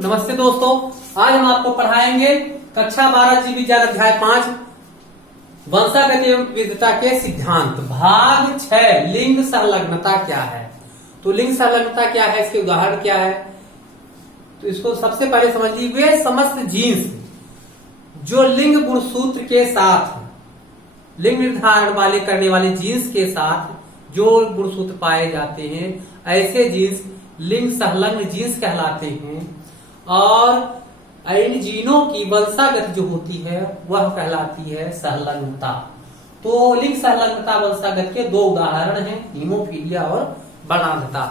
नमस्ते दोस्तों। आज हम आपको पढ़ाएंगे कक्षा 12 जीव विज्ञान अध्याय 5 वंशागत एवं विविधता के सिद्धांत भाग 6 लिंग संलग्नता क्या है। तो लिंग संलग्नता क्या है, इसके उदाहरण क्या है, तो इसको सबसे पहले समझ लीजिए। वे समस्त जीन्स जो लिंग गुणसूत्र के साथ लिंग निर्धारण वाले करने वाले जीन्स के साथ जो गुणसूत्र पाए जाते हैं, ऐसे जीन्स लिंग संलग्न जीन्स कहलाते हैं। और इन जीनों की वंशागत जो होती है वह कहलाती है संलग्नता। तो लिंग संलग्नता वंशागत के दो उदाहरण हैं, हीमोफीलिया और वर्णांधता।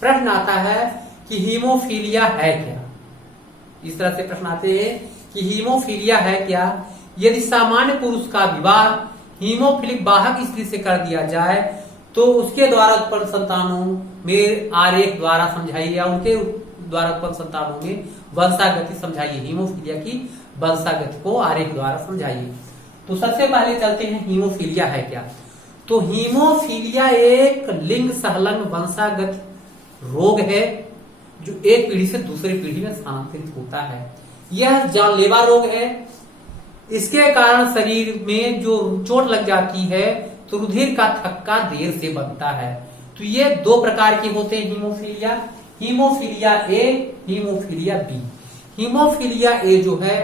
प्रश्न आता है कि हीमोफीलिया है क्या। इस तरह से प्रश्न आते हैं कि हीमोफीलिया है क्या। यदि सामान्य पुरुष का विवाह हीमोफिलिक वाहक स्त्री से कर दिया जाए तो उसके द्वारा उत्पन्न संतानों में आरेख द्वारा समझाइए या उनके द्वारा उत्पन्न संतानों में वंशागति समझाइए। हीमोफीलिया की वंशागति को आरेख द्वारा समझाइए। तो सबसे पहले चलते हैं हीमोफीलिया है क्या। तो हीमोफीलिया एक लिंग संलग्न वंशागत रोग है जो एक पीढ़ी से दूसरी पीढ़ी में स्थानांतरित होता है। यह जानलेवा रोग है। इसके कारण शरीर में जो चोट लग जाती है तो रुधिर का थक्का देर से बनता है। तो ये दो प्रकार के होते हैं haemophilia, haemophilia A, haemophilia B. Haemophilia A जो है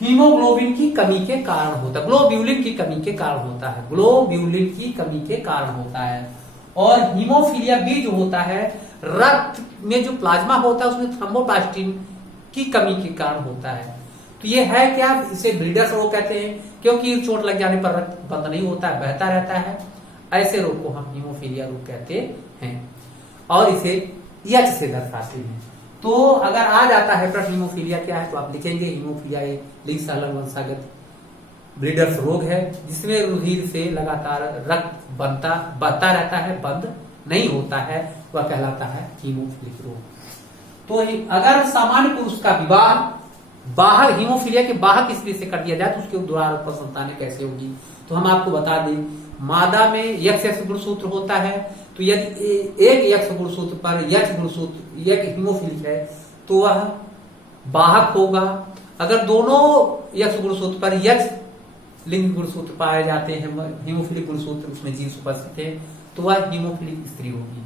हीमोग्लोबिन की कमी के कारण होता है, ग्लोब्यूलिन की कमी के कारण होता है, ग्लोब्यूलिन की कमी के कारण होता है। और हीमोफीलिया बी जो होता है रक्त में जो प्लाज्मा होता है उसमें थ्रोम्बोप्लास्टिन की कमी के कारण होता है। तो ये है क्या, इसे ब्रीडर्स रोग कहते हैं क्योंकि चोट लग जाने पर रक्त बंद नहीं होता है, बहता रहता है। ऐसे रोग को हम हीमोफीलिया रोग कहते हैं और इसे एच से दर्शाते हैं। तो अगर आ जाता है प्रश्न हीमोफीलिया क्या है तो आप लिखेंगे हीमोफीलिया लिंग संलग्न वंशागत ब्रीडर्स रोग है जिसमें रुधिर से लगातार रक्त बहता रहता है, बंद नहीं होता है, वह कहलाता है हीमोफिलिक रोग। तो अगर सामान्य पुरुष का विवाह बाहर हीमोफीलिया के बाहक स्त्री से कर दिया जाए तो उसके द्वारा उत्पन्न संतानें कैसे होगी। तो हम आपको बता दें, मादा में एक्स गुणसूत्र होता है। तो यदि एक एक्स गुणसूत्र पर एच गुणसूत्र एक हीमोफिलिक है तो वह बाहक होगा। अगर दोनों एक्स गुणसूत्र पर एच लिंग गुणसूत्र पाए जाते हैं, हीमोफिलिक गुणसूत्र उसमें जीन्स उपस्थित है, तो वह हीमोफिलिक स्त्री होगी।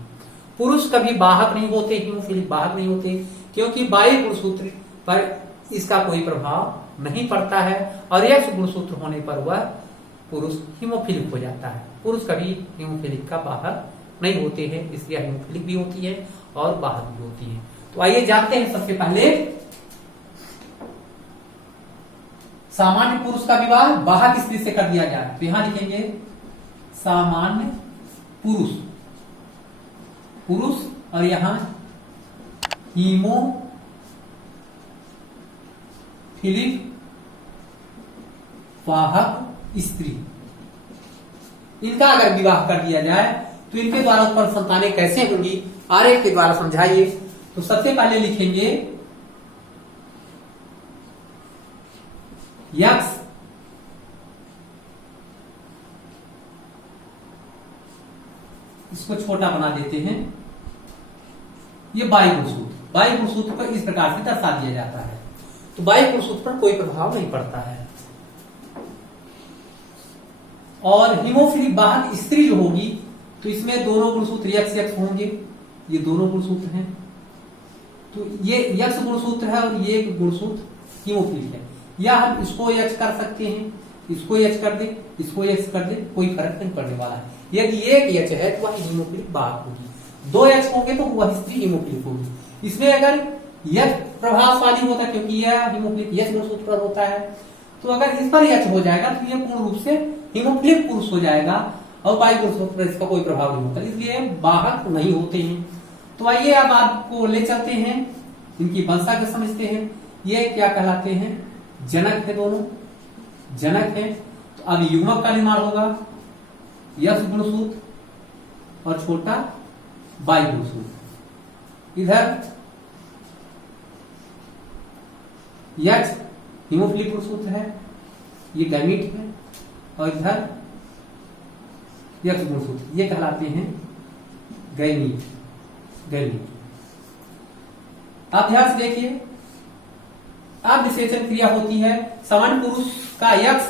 पुरुष कभी बाहक नहीं होते, हीमोफिलिक बाहक नहीं होते क्योंकि बाह्य गुणसूत्र पर इसका कोई प्रभाव नहीं पड़ता है और एक्स गुणसूत्र होने पर वह पुरुष हीमोफिलिक हो जाता है। पुरुष कभी हीमोफिलिक का बाहक नहीं होते हैं, इसलिए हीमोफिलिक भी होती है और बाहक भी होती है। तो आइए जानते हैं सबसे पहले सामान्य पुरुष का विवाह बाहक स्त्री से कर दिया जाए तो यहां लिखेंगे सामान्य पुरुष और यहां हीमोफिलिक वाहक स्त्री, इनका अगर विवाह कर दिया जाए तो इनके द्वारा उत्पन्न संतानें कैसे होंगी आरेख के द्वारा समझाइए। तो सबसे पहले लिखेंगे यक्स इसको छोटा बना देते हैं, ये बाह्य गुणसूत्र को इस प्रकार से दर्शा दिया जाता है। तो बाह्य गुणसूत्र पर कोई प्रभाव नहीं पड़ता है। और हीमोफिलिक वाहक स्त्री जो होगी तो इसमें दोनों गुणसूत्र एक्स एक्स होंगे, ये दोनों गुणसूत्र हैं। तो ये एक्स गुणसूत्र है और ये गुणसूत्र हीमोफिलिक है। या हम इसको एक्स कर सकते हैं, इसको एक्स कर दे, इसको एक्स कर दे, कोई फर्क नहीं पड़ने वाला है। यदि एक एच है तो वह हीमोफिलिक वाहक होगी, दो एच होंगे तो वह स्त्री हीमोफिलिक होगी। इसमें अगर एच प्रभावशाली होता क्योंकि यह हीमोफिलिक एच गुणसूत्र पर होता है, तो अगर इस पर एच हो जाएगा तो यह पूर्ण रूप से हीमोफिलिक पुरुष हो जाएगा और बाह्य गुणसूत्र पर इसका कोई प्रभाव नहीं होता, इसलिए वाहक नहीं होते हैं। तो आइए अब आपको ले चलते हैं, इनकी वंशागत समझते हैं। ये क्या कहलाते हैं, जनक है, दोनों जनक है। तो अब युग्मक का निर्माण होगा, यक्स गुणसूत्र और छोटा बाह्य गुणसूत्र। इधर यक्स हीमोफिलिक गुणसूत्र है, ये गैमीट है, और इधर यक्स गुणसूत्र, ये कहलाते हैं गैमीट। आप ध्यान से देखिए, अब निषेचन क्रिया होती है समान पुरुष का यक्ष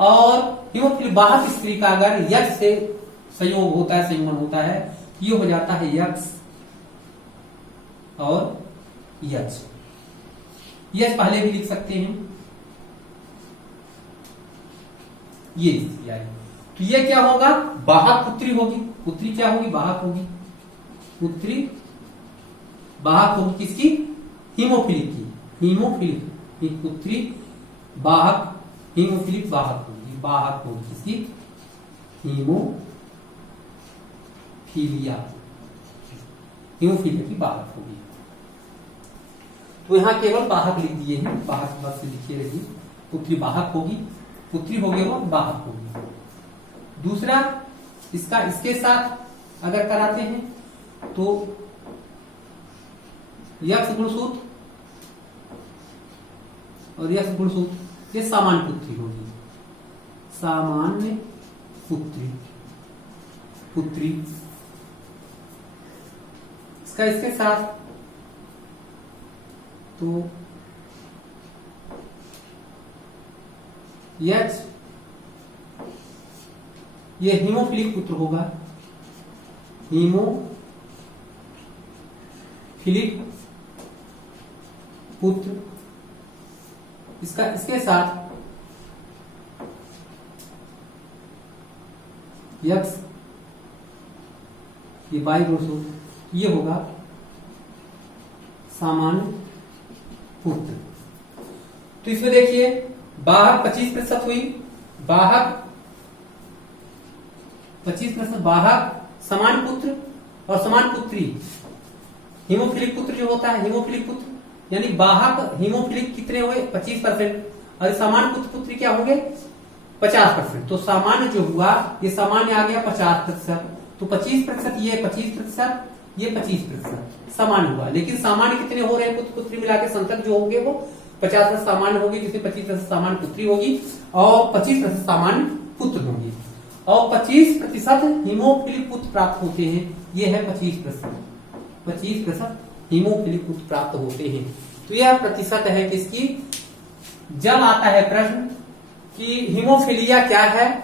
और हीमोफिलिक वाहक स्त्री का अगर यक्ष से संयोग होता है, संयुग्मन होता है, ये हो जाता है यक्ष और यक्ष। यक्ष पहले भी लिख सकते हैं, ये स्थिति आई। तो ये क्या होगा, वाहक पुत्री होगी। पुत्री क्या होगी, वाहक होगी। पुत्री वाहक होगी किसकी, हीमोफिलिक की। हीमोफिलिक पुत्री वाहक, हीमोफिलिक वाहक होगी, वाहक होगी किसकी, हीमोफीलिया, हीमोफीलिया की वाहक होगी। तो यहां केवल वाहक लिख दिए हैं, वाहक बस लिखिए रहिए, पुत्री वाहक होगी, पुत्री होगी और वाहक होगी। दूसरा इसका इसके साथ अगर कराते हैं तो यक्ष गुणसूत्र और यक्ष गुणसूत्र, ये सामान्य पुत्री होगी, सामान्य पुत्री, पुत्री। इसका इसके साथ तो यक्ष, ये हीमोफिलिक पुत्र होगा, हीमोफिलिक पुत्र। इसका इसके साथ यक्ष, ये बाई गुणसूत्र, ये होगा सामान्य पुत्र। तो इसमें देखिए वाहक 25% हुई, वाहक 25%, वाहक समान पुत्र और समान पुत्री। हीमोफिलिक पुत्र जो होता है, हीमोफिलिक पुत्र यानी वाहक हीमोफिलिक कितने हुए, 25%, और समान पुत्र पुत्री क्या होंगे, 50%। तो सामान्य जो हुआ, ये सामान्य आ गया 50%, तो 25%, ये 25%, ये 25% सामान्य हुआ। लेकिन सामान्य कितने हो रहे हैं, पुत्र पुत्री मिला के संतक जो होंगे वो 50% सामान्य होगी, जिसमें 25% सामान्य पुत्री होगी और 25% सामान्य पुत्र होंगे, और 25% हीमोफिलिक पुत्र प्राप्त होते हैं। ये है 25% हीमोफिलिक पुत्र प्राप्त होते हैं। तो यह प्रतिशत है किसकी, जब आता है प्रश्न कि हीमोफिलिया क्या है,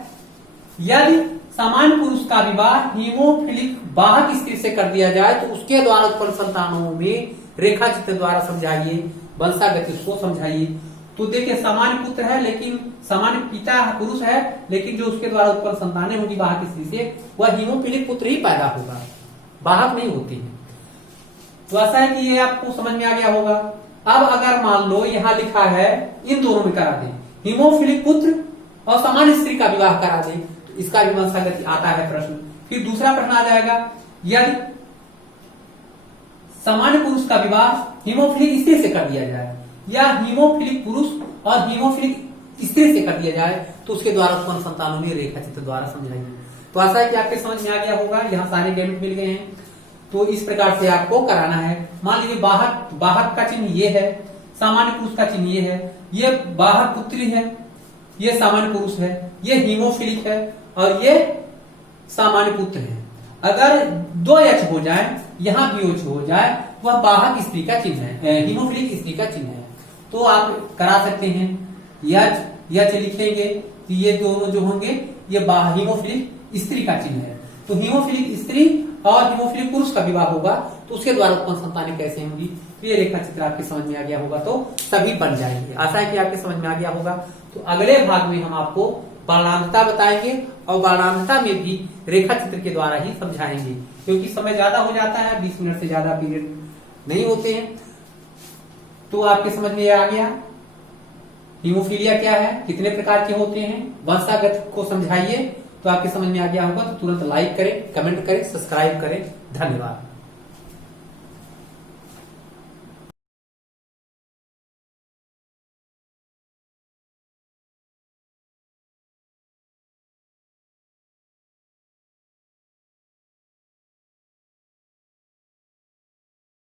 यदि समान पुरुष का विवाह हीमोफिलिक वाहक स्त्री से कर दिया जाए तो उसके द्वारा उत्पन्न संतानों में रेखा चित्र द्वारा समझाइए, वंशागति को समझाइए। तो देखिए सामान्य पुत्र है, लेकिन सामान्य पिता पुरुष है, लेकिन जो उसके द्वारा उत्पन्न संतानें होगी वाहक स्त्री से, वह हीमोफिलिक पुत्र ही पैदा होगा, वाहक नहीं होती है। तो ऐसा है कि ये आपको समझ में आ गया होगा। अब अगर मान लो यहां लिखा है इन दोनों में करा दें, हीमोफिलिक पुत्र और समान स्त्री का विवाह करा दें, तो इसका भी वंशागति आता है प्रश्न। फिर दूसरा प्रश्न आ जाएगा, यदि सामान्य पुरुष का विवाह हीमोफिलिक स्त्री से कर दिया जाए या हीमोफिलिक पुरुष और हीमोफिलिक स्त्री से कर दिया जाए तो उसके द्वारा उत्पन्न संतानों में रेखा चित्र द्वारा समझाइए। तो ऐसा है कि आपके समझ में आ गया होगा, यहाँ सारे गैमेट मिल गए हैं। तो इस प्रकार से आपको कराना है। मान लीजिए वाहक का चिन्ह ये है, सामान्य पुरुष का चिन्ह ये है, ये वाहक पुत्री है, ये सामान्य पुरुष है, ये हीमोफिलिक है और ये सामान्य पुत्र है। अगर 2 H हो जाए, यहां भी OH हो जाए, वह वाहक स्त्री का चिन्ह है, हीमोफिलिक स्त्री का चिन्ह है। तो आप करा सकते हैं, यच लिखेंगे कि ये दोनों जो होंगे ये हीमोफिलिक स्त्री का चिन्ह है। तो हीमोफिलिक स्त्री और हीमोफिलिक पुरुष का विवाह होगा तो उसके द्वारा उत्पन्न संतानें कैसे होंगी। तो ये रेखा चित्र आपके समझ में आ गया होगा, तो सभी बन जाएंगे। आशा है कि आपके समझ में आ गया होगा। तो अगले भाग में हम आपको वर्णांधता बताएंगे और वर्णांधता में भी रेखा चित्र के द्वारा ही समझाएंगे, क्योंकि समय ज्यादा हो जाता है, 20 मिनट से ज्यादा पीरियड नहीं होते हैं। तो आपके समझ में आ गया हीमोफीलिया क्या है, कितने प्रकार के होते हैं, वंशागत को समझाइए। तो आपके समझ में आ गया होगा। तो तुरंत लाइक करें, कमेंट करें, सब्सक्राइब करें। धन्यवाद।